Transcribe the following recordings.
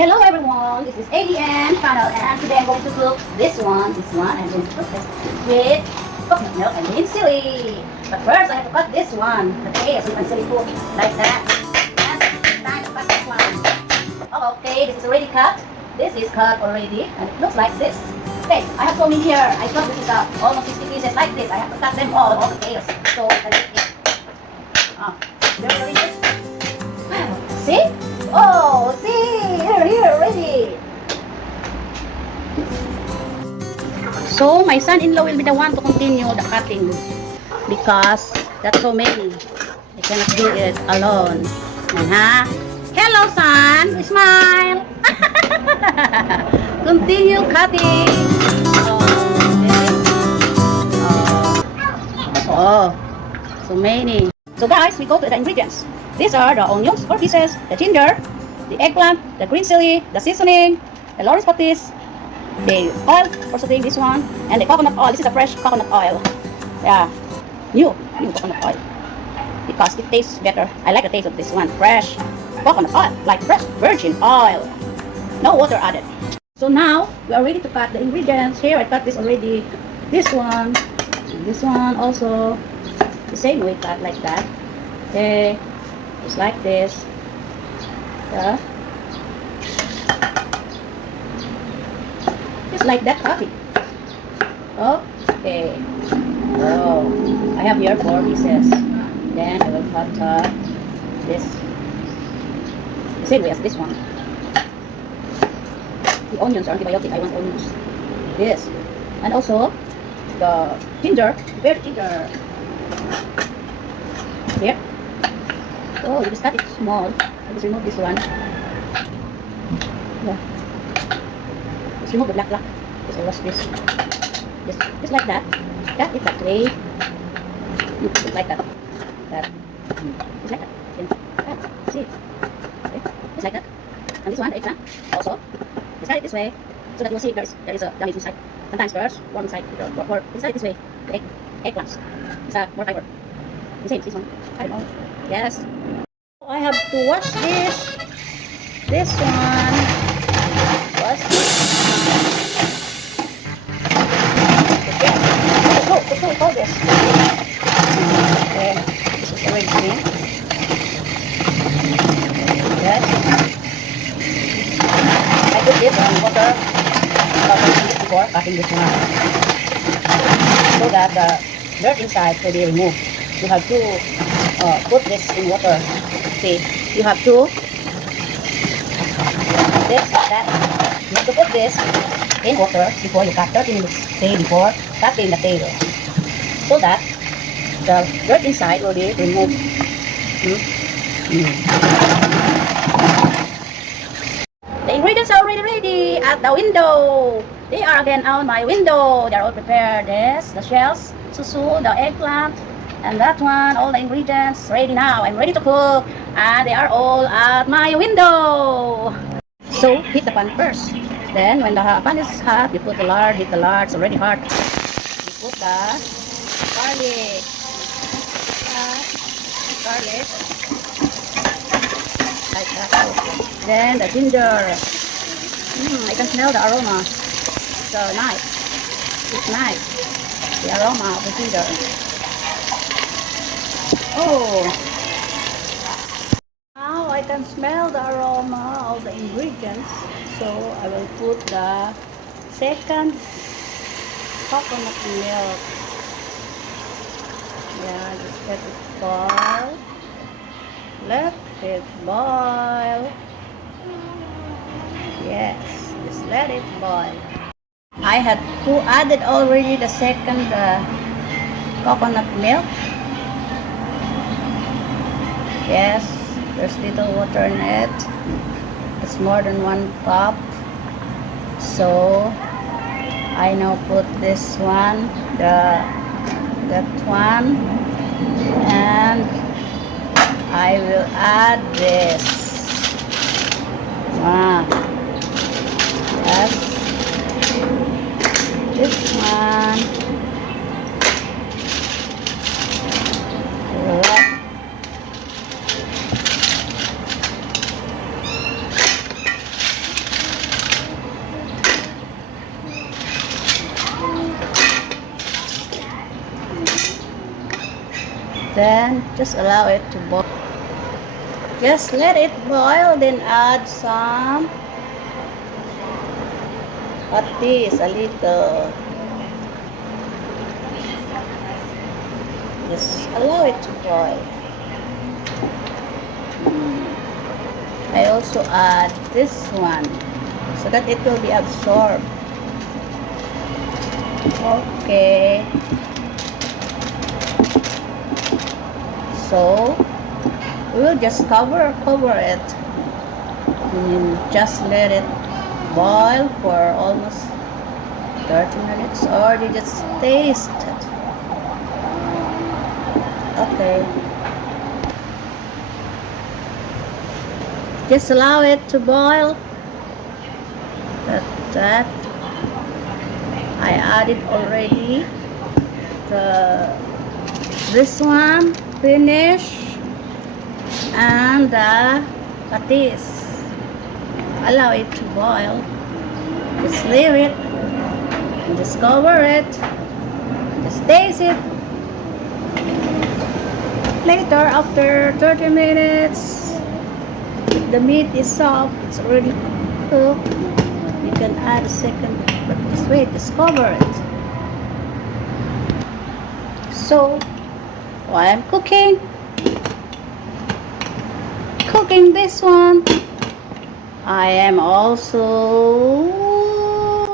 Hello everyone, this is ADN channel and today I'm going to cook this one. I'm going to cook this with coconut milk and green chili. But first I have to cut this one, the tail, so you can see it like that. And it's time to cut this one. Oh, okay, this is already cut. This is cut already and it looks like this. Okay, I have some in here. I thought this is almost 60 pieces like this. I have to cut them all the tails so I can eat it. Very delicious. See? Oh, see, here, ready. So, my son-in-law will be the one to continue the cutting because that's so many. I cannot do it alone. Hello, son. Smile. Continue cutting. Oh, so many. So, guys, we go to the ingredients. These are the onions, 4 pieces, the ginger, the eggplant, the green chili, the seasoning, the Lawrence patis, the oil for sauteing this one, and the coconut oil. This is a fresh coconut oil. Yeah, new coconut oil because it tastes better. I like the taste of this one. Fresh coconut oil, like fresh virgin oil. No water added. So now we are ready to cut the ingredients. Here I cut this already. This one also the same way, cut like that. Okay. Just like this. Yeah. Just like that coffee. Okay. So I have here 4 pieces. Then I will cut this the same way as this one. The onions are antibiotic. I want onions. This. And also the ginger. Prepare the ginger. Here. Oh, you just cut it small. I just remove this one. Yeah. Just remove the black. Just I wash this. Just like that. Cut it that way. Just like that. Just like that. See? Okay. Just like that. And this one, the eggplant. Also, just cut it this way so that you'll see there is a damage inside. Sometimes there's one inside. Or inside this way. The eggplants. It's more fiber. The same, this one. I don't know. Yes. I have to wash this one. Wash this. Okay. So hold this. Okay. This is already clean. Yes. I put this on water before cutting this one, so that the dirt inside will be removed. You have to put this in water. See, you have to this like that. You have to put this in water before you cut. 30 minutes before cutting the tail, so that the dirt inside will be removed. The ingredients are already ready at the window. They are again on my window. They are all prepared. Yes, the shells, suso, the eggplant, and that one, all the ingredients ready now. I'm ready to cook, and they are all at my window. So heat the pan first. Then when the pan is hot, you put the lard. Heat the lard. It's already hot. You put the garlic. Garlic. Like that. Then the ginger. I can smell the aroma. So nice. It's nice. The aroma of the ginger. Oh, now I can smell the aroma of the ingredients, so I will put the second coconut milk. Yeah, just let it boil. Let it boil. Yes, just let it boil. I had added already the second coconut milk. Yes, there's little water in it. It's more than 1 cup. So I now put this one, that one, and I will add this. Yes, this one. Then just allow it to boil. Just let it boil, then add some patis, a little. Just allow it to boil. I also add this one so that it will be absorbed. Okay. So we will just cover it and just let it boil for almost 30 minutes, or you just taste it. Okay. Just allow it to boil. That I added already this one finish, and the patis. Allow it to boil. Just leave it. Just cover it. Just taste it. Later, after 30 minutes, the meat is soft. It's already cooked. You can add a second, but just wait. Just cover it. So, while I'm cooking this one, I am also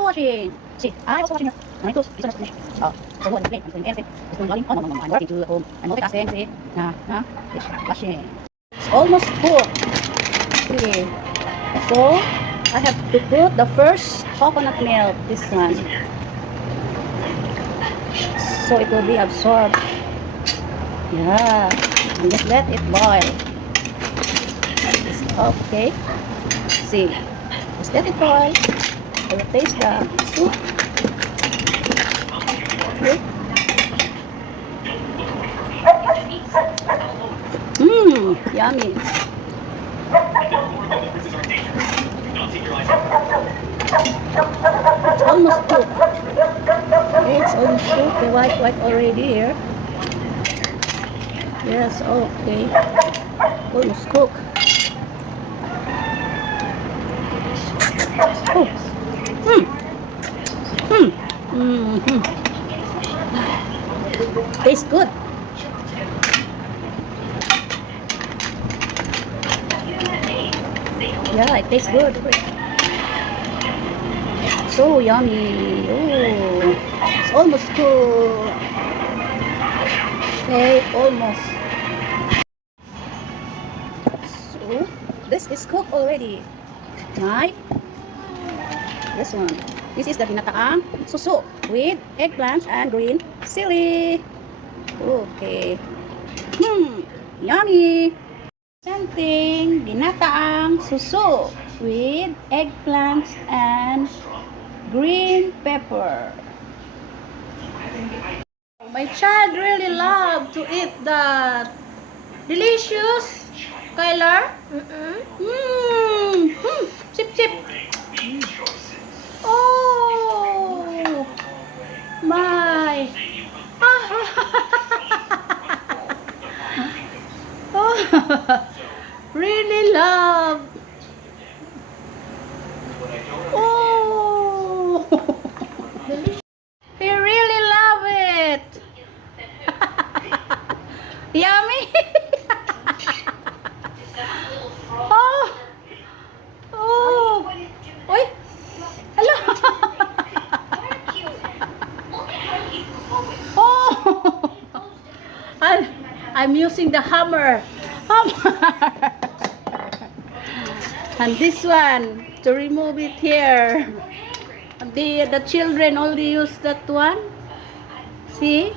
watching. See, I also watching my clothes. This one is finished. Oh, so what? I'm doing anything. Just doing vlogging. Oh no, I'm working to home. I'm multitasking. See, it's washing. It's almost cooked. Okay, so I have to put the first coconut milk. This one, so it will be absorbed. Yeah, and just let it boil. Okay. See, just let it boil. I will taste the soup. Okay. Yummy. It's almost cooked. Okay, it's almost cooked. The white already here. Yes, okay. Almost cooked. Oh. Tastes good. Yeah, it tastes good. So yummy. Oh, it's almost cooked. Okay, almost. So this is cooked already. Right? This one. This is the ginataang suso with eggplants and green sili. Okay. Yummy. Something ginataang suso with eggplants and green pepper. My child really loved to eat that. Delicious, Kyler. Chip chip. Oh my. Oh, really love. Oh, he really love it. Yummy. Oh, oh, oi, hello. Oh, I'm using the hammer. And this one to remove it here. The children only use that one. See?